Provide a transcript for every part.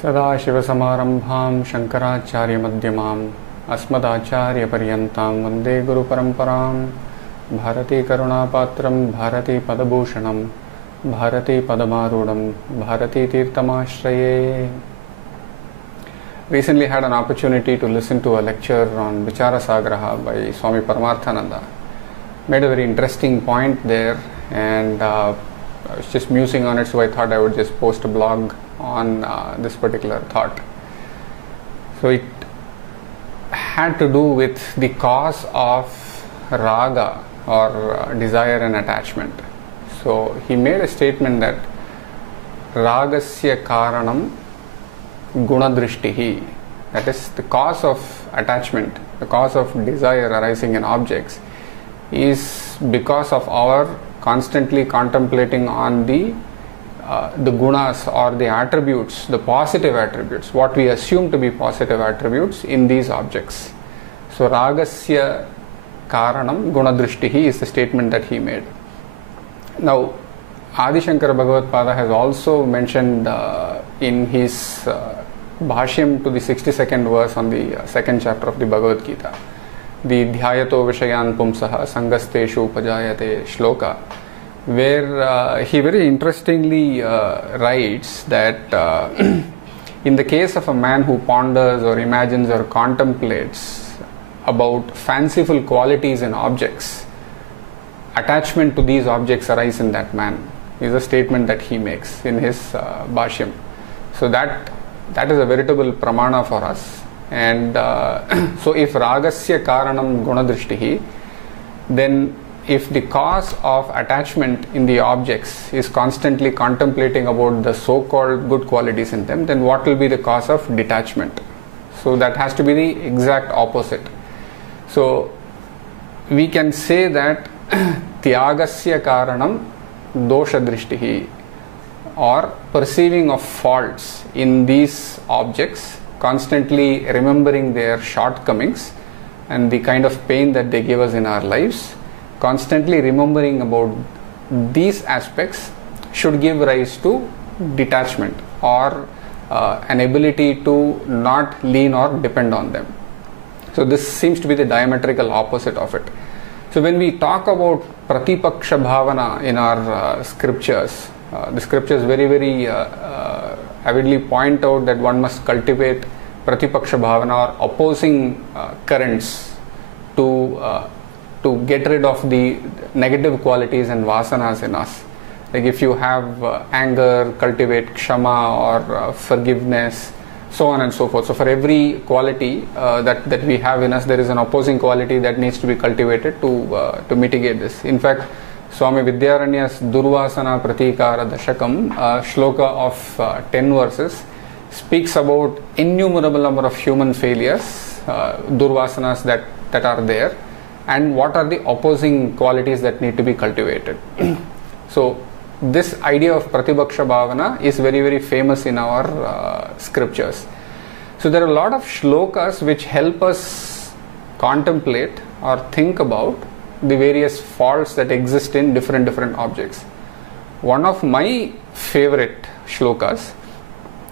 सदाशिवसमारम्भां शङ्कराचार्यमध्यमाम् अस्मदाचार्यपर्यन्तां वन्दे गुरुपरम्परां। भारतीकरुणापात्रं भारतीपदभूषणं भारतीपदमारूढं भारतीतीर्थमाश्रये. Recently had an opportunity to listen to a lecture on Vicharasagraha by Swami Paramarthananda. Made a very interesting point there, and I was just musing on it, so I thought I would just post a blog on this particular thought. So it had to do with the cause of raga or desire and attachment. So he made a statement that ragasya karanam gunadrishtihi, that is, the cause of attachment, the cause of desire arising in objects is because of our constantly contemplating on the gunas or the attributes, the positive attributes, what we assume to be positive attributes in these objects. So ragasya karanam gunadrishtihi is the statement that he made. Now Adi Shankara Bhagavad-pada has also mentioned in his Bhashyam to the 62nd verse on the second chapter of the Bhagavad Gita, the Dhyayato Vishayan Pumsaha Sangasteshu Upajayate Shloka, where he very interestingly writes that in the case of a man who ponders or imagines or contemplates about fanciful qualities in objects, attachment to these objects arise in that man, is a statement that he makes in his Bhashyam. So that is a veritable pramana for us. And so if ragasya karanam gunadrishtihi, then if the cause of attachment in the objects is constantly contemplating about the so-called good qualities in them, then what will be the cause of detachment? So that has to be the exact opposite. So we can say that tyagasya karanam dosha drishtihi, or perceiving of faults in these objects, constantly remembering their shortcomings and the kind of pain that they give us in our lives, constantly remembering about these aspects should give rise to detachment or an ability to not lean or depend on them. So this seems to be the diametrical opposite of it. So when we talk about pratipaksha bhavana in our scriptures, the scriptures very avidly point out that one must cultivate pratipaksha bhavana or opposing currents to get rid of the negative qualities and vasanas in us. Like if you have anger, cultivate kshama or forgiveness, so on and so forth. So for every quality that we have in us, there is an opposing quality that needs to be cultivated to mitigate this. In fact, Swami Vidyaranya's Durvasana Pratikara Dashakam, shloka of 10 verses, speaks about innumerable number of human failures, Durvasanas that are there, and what are the opposing qualities that need to be cultivated. So this idea of Pratipaksha Bhavana is very famous in our scriptures. So there are a lot of shlokas which help us contemplate or think about the various faults that exist in different objects. One of my favorite shlokas,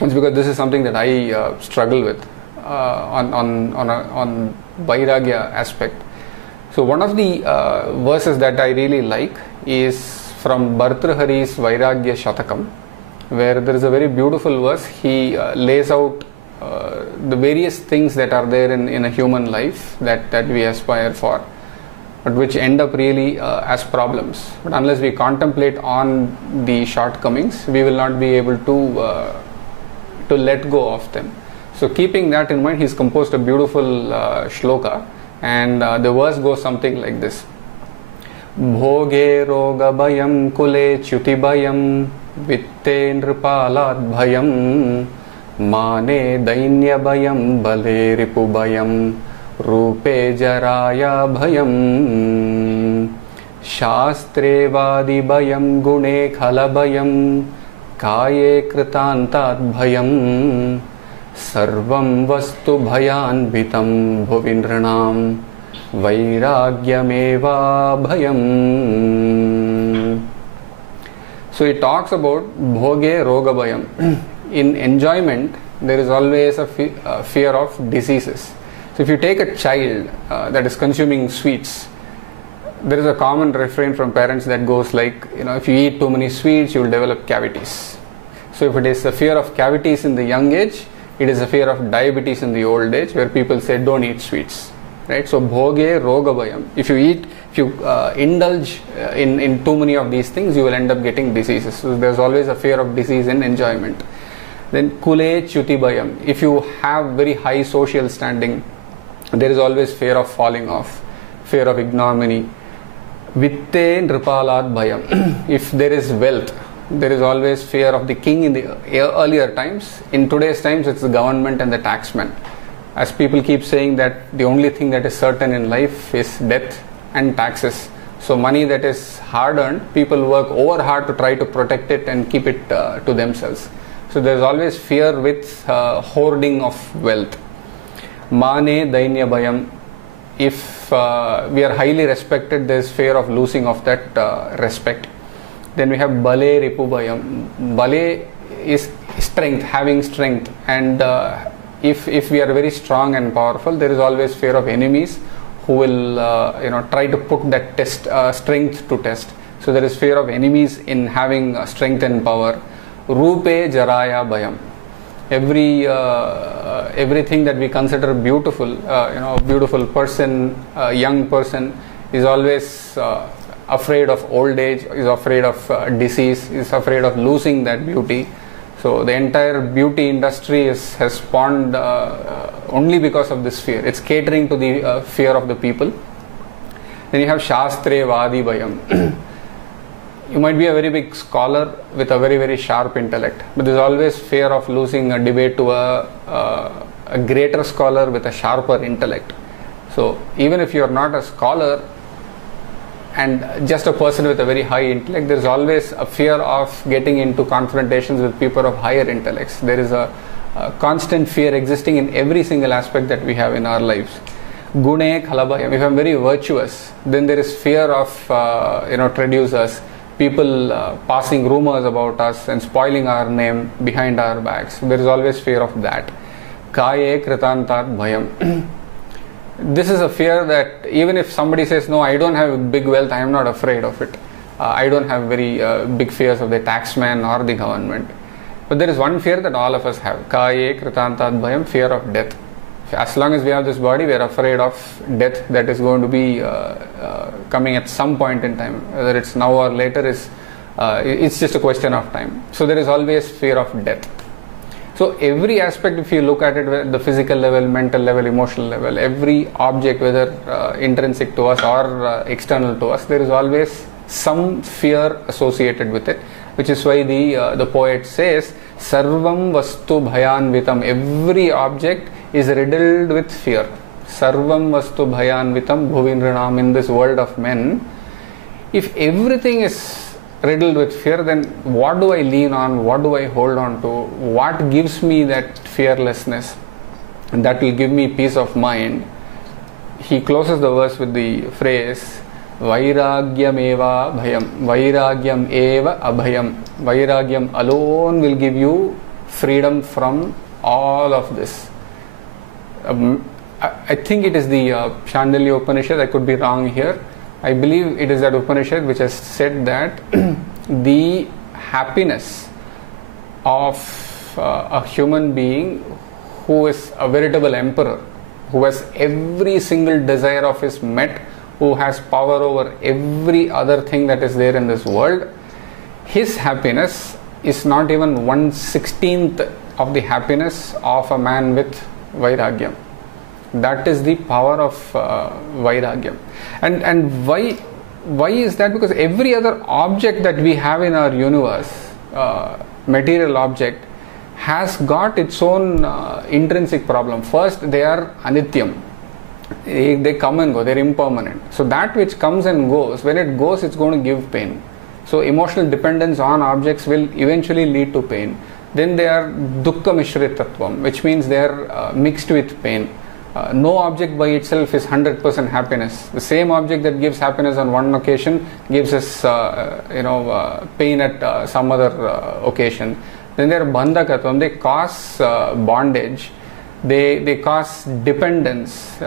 is because this is something that I struggle with on Vairagya aspect. So one of the verses that I really like is from Bhartrhari's Vairagya Shatakam, where there is a very beautiful verse. He lays out the various things that are there in a human life that we aspire for, but which end up really as problems. But unless we contemplate on the shortcomings, we will not be able to let go of them. So keeping that in mind, he's composed a beautiful shloka, and the verse goes something like this: Bhoge roga bhayam kule chuti bhayam vitte nripalad bhayam mane dainya bhayam bale ripu bhayam रूपे जराया भयम् शास्त्रे वादि भयम् गुणे खल भयम् काये कृतान्तात् भयम् सर्वं वस्तु भयान्वितं भुवि नृणां वैराग्यमेवा भयम्. So it talks about bhoge roga bhayam. In enjoyment, there is always a fear of diseases. So if you take a child that is consuming sweets, there is a common refrain from parents that goes like, if you eat too many sweets, you will develop cavities. So if it is a fear of cavities in the young age, it is a fear of diabetes in the old age, where people say don't eat sweets, right? So bhoge roga bhayam. If you indulge in too many of these things, you will end up getting diseases. So there's always a fear of disease in enjoyment. Then kule chuti bhayam. If you have very high social standing, there is always fear of falling off, fear of ignominy. Vitte nripalad bhayam. If there is wealth, there is always fear of the king in the earlier times. In today's times, it's the government and the taxman. As people keep saying that the only thing that is certain in life is death and taxes. So money that is hard earned, people work over hard to try to protect it and keep it to themselves. So there is always fear with hoarding of wealth. Mane dainya bhayam. If we are highly respected, there is fear of losing of that respect. Then we have bale ripu bhayam. Bale is strength, having strength, and if we are very strong and powerful, there is always fear of enemies who will try to put that strength to test. So there is fear of enemies in having strength and power. Rupe jaraya bhayam. Everything that we consider beautiful, beautiful person, young person, is always afraid of old age, is afraid of disease, is afraid of losing that beauty. So the entire beauty industry has spawned only because of this fear. It's catering to the fear of the people. Then you have Shastre Vadi Bhayam. You might be a very big scholar with a very, very sharp intellect, but there's always fear of losing a debate to a greater scholar with a sharper intellect. So even if you're not a scholar and just a person with a very high intellect, there's always a fear of getting into confrontations with people of higher intellects. There is a constant fear existing in every single aspect that we have in our lives. Gune khalabhayam. If I'm very virtuous, then there is fear of traducers, people passing rumors about us and spoiling our name behind our backs. There is always fear of that. Kaye kritantat bhayam. This is a fear that even if somebody says, no, I don't have big wealth, I am not afraid of it. I don't have very big fears of the taxman or the government. But there is one fear that all of us have. Kaye kritantat bhayam, fear of death. As long as we have this body, we are afraid of death that is going to be coming at some point in time. Whether it's now or later, it's just a question of time. So there is always fear of death. So every aspect, if you look at it at the physical level, mental level, emotional level, every object, whether intrinsic to us or external to us, there is always some fear associated with it, which is why the poet says, Sarvam vastu bhayanvitam. Every object is riddled with fear. Sarvam vastu bhayanvitam bhuvinranam. In this world of men, if everything is riddled with fear, then what do I lean on? What do I hold on to? What gives me that fearlessness? And that will give me peace of mind. He closes the verse with the phrase, Vairagyam eva bhayam. Vairagyam eva abhayam. Vairagyam alone will give you freedom from all of this. I think it is the Chandalya Upanishad, I could be wrong here. I believe it is that Upanishad which has said that the happiness of a human being who is a veritable emperor, who has every single desire of his met, who has power over every other thing that is there in this world, his happiness is not even 1/16th of the happiness of a man with Vairagyam. That is the power of Vairagyam. And why is that? Because every other object that we have in our universe, material object, has got its own intrinsic problem. First, they are anityam. They come and go, they're impermanent. So that which comes and goes, when it goes, it's going to give pain. So emotional dependence on objects will eventually lead to pain. Then they are dukkha mishrit tattvam, which means they are mixed with pain. No object by itself is 100% happiness. The same object that gives happiness on one occasion gives us pain at some other occasion. Then they are bandhakatvam, they cause bondage, they cause dependence.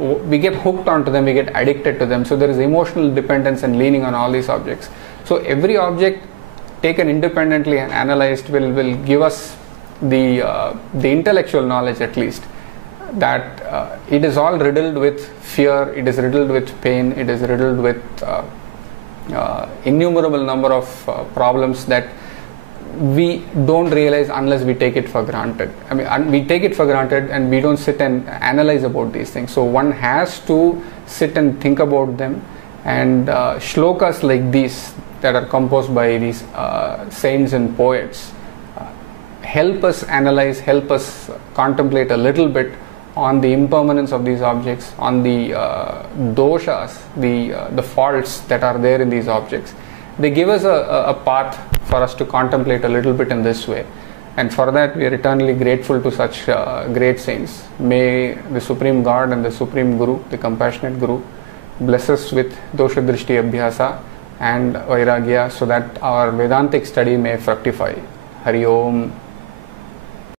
We get hooked onto them, we get addicted to them. So there is emotional dependence and leaning on all these objects. So every object taken independently and analyzed will give us the intellectual knowledge, at least, that it is all riddled with fear, it is riddled with pain, it is riddled with innumerable number of problems that we don't realize unless we take it for granted. I mean, we take it for granted and we don't sit and analyze about these things. So one has to sit and think about them, and shlokas like these that are composed by these saints and poets help us analyze, help us contemplate a little bit on the impermanence of these objects, on the doshas, the faults that are there in these objects. They give us a path for us to contemplate a little bit in this way, and for that we are eternally grateful to such great saints. May the Supreme God and the Supreme Guru, the compassionate Guru, bless us with dosha drishti abhyasa and vairagya, so that our Vedantic study may fructify. Hari Om.